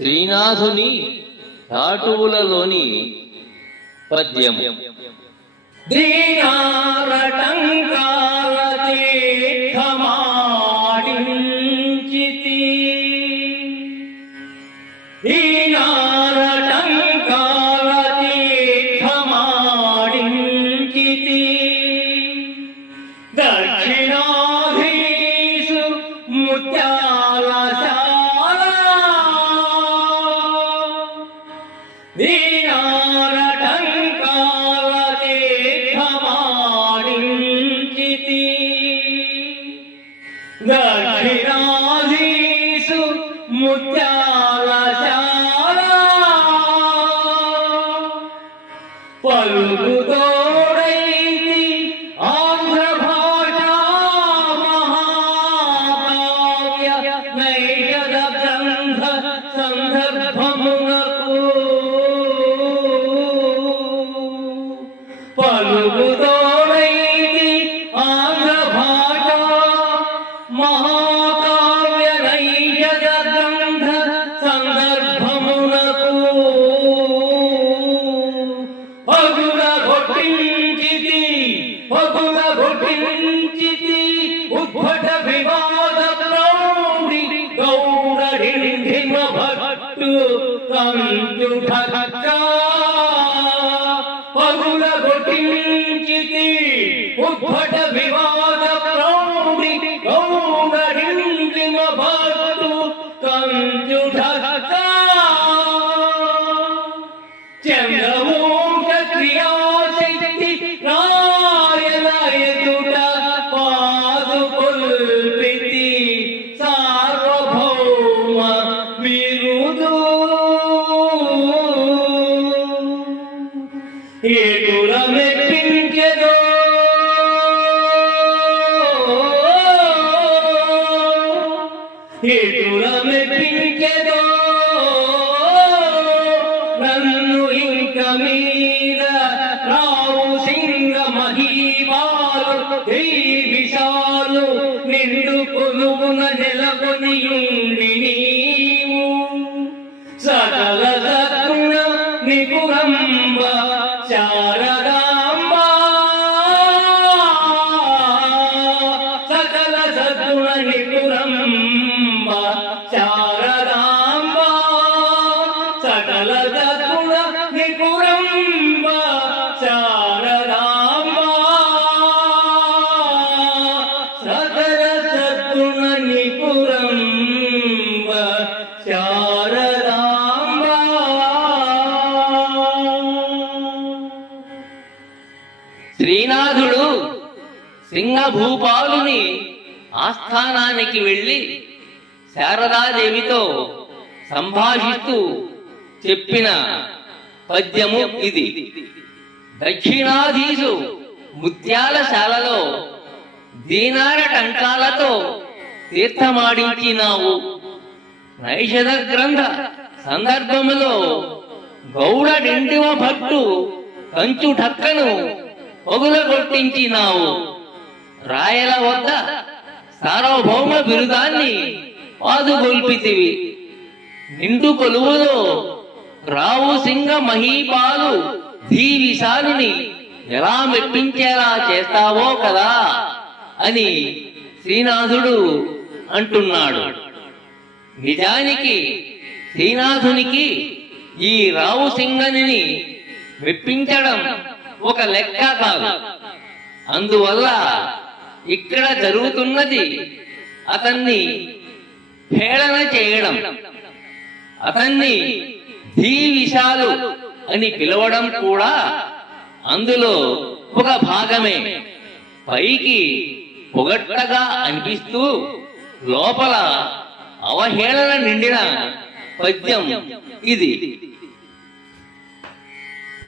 శ్రీనాథుని చాటువులలోని పద్యము. దీనారటంకాల తీర్థమాడించితి, దీనారటంకాల తీర్థమాడించితి, దక్షిణాధీసు ముత్యాలశాల, దీనారటంకాల తీర్థమాడించితి, దక్షిణాధీసు ముత్యాలశాల, పలుకుతోడైతి ఆంధ్ర భాషా మహాకావ్య నైషద గ్రంథ సందర్భమునకు, పలుకుతోడైతి ఆంధ్ర భాషా మహాకావ్య నైషద గ్రంథ సందర్భమునకు, పగుల కొట్టించితి, పగుల కొట్టించితి, ఉద్భట వివాద ప్రౌఢి గౌరడింధిమ భట్టు కంచుఠ, పగుల కొట్టించితి, ఉద్భట వివాద ప్రౌఢి గౌరడింధిమ భట్టు కంచుఠ, చంద్రమూఢ క్రియాశక్తి రాయల ఎదుట పాదుకొల్పితి, సార్వభౌమ విరుదు ఏటుల మెప్పించెదో, ఏటుల మెప్పించెదో నన్ను ఇంక మీద రావు సింగ మహీపాలు విశాలు నిండు కొలుగున నెలకొనియుండి నీవు, సకల సత్గుణ నిపురంబ శారదాంబ, సకల సద్గుణ నిపురంబ శారదాంబ, సకల సద్గుణ నిపురంబ శారదాంబ, సకల సద్గుణ నిపురంబ శారదాంబ. శ్రీనాథుడు సింగభూపాలుని ఆస్థానానికి వెళ్ళి శారదాదేవితో సంభాషిస్తూ చెప్పిన పద్యము ఇది. దక్షిణాధీసు ముత్యాలశాలలో దీనార టంకాలతో తీర్థమాడించినావు, నైషద గ్రంథ సందర్భములో గౌడడిండిమ భట్టు కంచు ఢక్కను పగులగొట్టించినావు, రాయల వద్ద సార్వభౌమ బిరుదాన్ని పాదుగొల్పితివి, నిండు కొలువులో రావు సింగ మహీపాలు విశాలుని ఎలా మెప్పించేలా చేస్తావో కదా అని శ్రీనాథుడు అంటున్నాడు. నిజానికి శ్రీనాథునికి ఈ రావు సింగని మెప్పించడం ఒక లెక్క కాదు. అందువల్ల ఇక్కడ జరుగుతున్నది అతన్ని హేళన చేయడం, అతన్ని విశాలు అని పిలవడం కూడా అందులో ఒక భాగమే. పైకి పొగట్టగా అనిపిస్తూ లోపల అవహేళన నిండిన పద్యం ఇది.